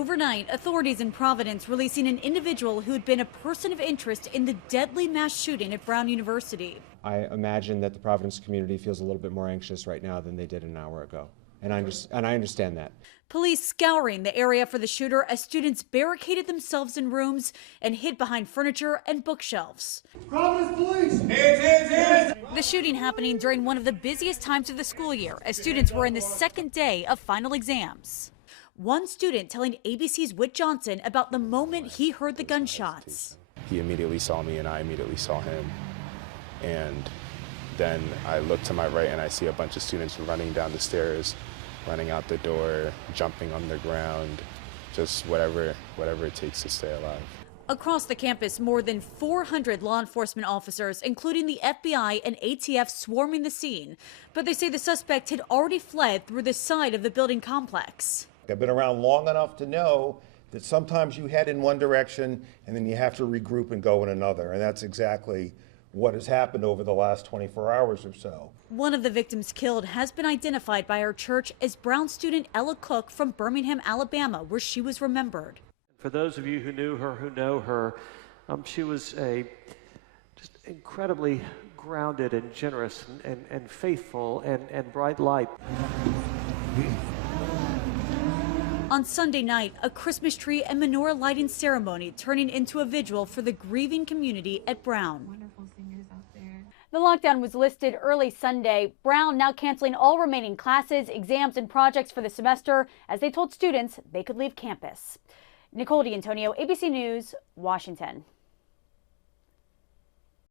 Overnight, authorities in Providence releasing an individual who had been a person of interest in the deadly mass shooting at Brown University. I imagine that the Providence community feels a little bit more anxious right now than they did an hour ago. And I understand that. Police scouring the area for the shooter as students barricaded themselves in rooms and hid behind furniture and bookshelves. Providence police! Hands! The shooting happening during one of the busiest times of the school year as students were in the second day of final exams. One student telling ABC's Whit Johnson about the moment he heard the gunshots. He immediately saw me and I immediately saw him. And then I look to my right and I see a bunch of students running down the stairs, running out the door, jumping on the ground, just whatever it takes to stay alive. Across the campus, more than 400 law enforcement officers, including the FBI and ATF, swarming the scene. But they say the suspect had already fled through the side of the building complex. I've been around long enough to know that sometimes you head in one direction and then you have to regroup and go in another. And that's exactly what has happened over the last 24 hours or so. One of the victims killed has been identified by our church as Brown student Ella Cook from Birmingham, Alabama, where she was remembered. For those of you who knew her, who know her, she was a just incredibly grounded and generous and faithful and bright light. On Sunday night, a Christmas tree and menorah lighting ceremony turning into a vigil for the grieving community at Brown. Wonderful singers out there. The lockdown was listed early Sunday. Brown now canceling all remaining classes, exams, and projects for the semester as they told students they could leave campus. Nicole D'Antonio, ABC News, Washington.